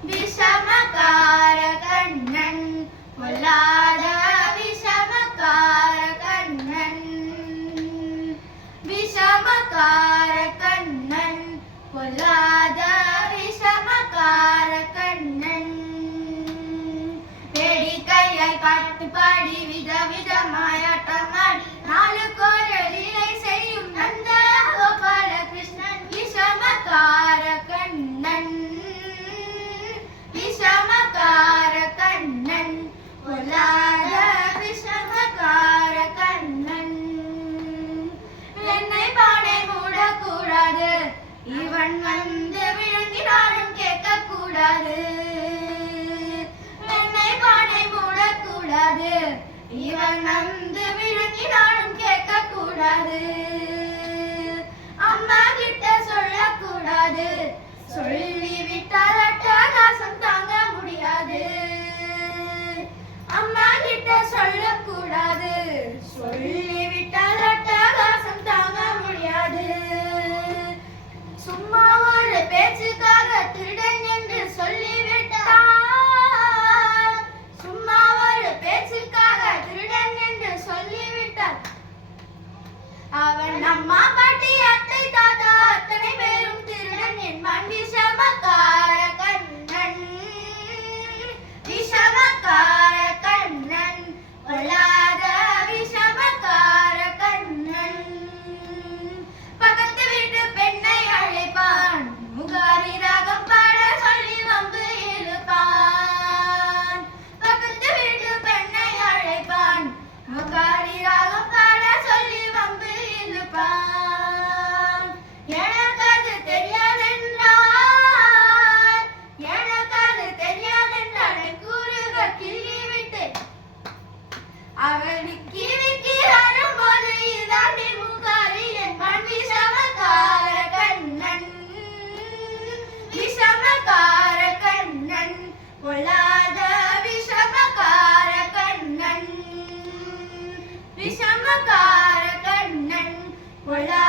விஷமக்கார கண்ணன் பொல்லாத விஷமக்கார கண்ணன் விஷமக்கார கண்ணன் பொல்லாத விஷமக்கார கண்ணன் வேடிக்கையாய் பாட்டு பாடி விதவிதமாய் ஆட்டமாடி நாலு கோயிலை செய்யும் நந்த கோபால கிருஷ்ணன் விஷமக்கார கண்ணன் விஷமக்கார கண்ணன் பொல்லாத விஷமக்கார கண்ணன் என்னை பானை மூடக்கூடாது இவன் வந்து விழுங்கினாலும் கேட்கக்கூடாது என்னை பானை மூடக்கூடாது இவன் வந்து விழுங்கினாலும் கேட்கக்கூடாது அம்மா கிட்ட சொல்லக்கூடாது சொல்லிவிட்டால் அட்டகாசம் தாங்க முடியாது அம்மா கிட்ட சொல்லக்கூடாது சொல்லிவிட்டால் அட்டகாசம் தாங்க முடியாது சும்மா ஒரு பேச்சுக்காக திருடன் என்று சொல்லிவிட்டார் சும்மா ஒரு பேச்சுக்காக திருடன் என்று சொல்லிவிட்டார் அவன் அம்மா பாட்டி அத்தை தாத்தா அத்தனை பேரும் திருடன் என்பான் விஷமக்கார கண்ணன் விஷமக்கார கண்ணன் பொல்லாத விஷமக்கார கண்ணன் பக்கத்து வீட்டு பெண்ணை அழைப்பான் முகாரி ராகம் பாட சொல்லி வம்பு இழுப்பான் பக்கத்து வீட்டு பெண்ணை அழைப்பான் முகாரி ராகம் பாட சொல்லி வம்பு இழுப்பான் எனக்கு அது தெரியாதென்றால் கூறுக கிள்ளி விட்டு அவள் விக்கி விக்கி வரும்போது இதான் முகாரி என்பான் விஷமக்கார கண்ணன் விஷமக்கார கண்ணன் பொல்லாத விஷமக்கார கண்ணன் விஷமக்கார கண்ணன் பொல்லாத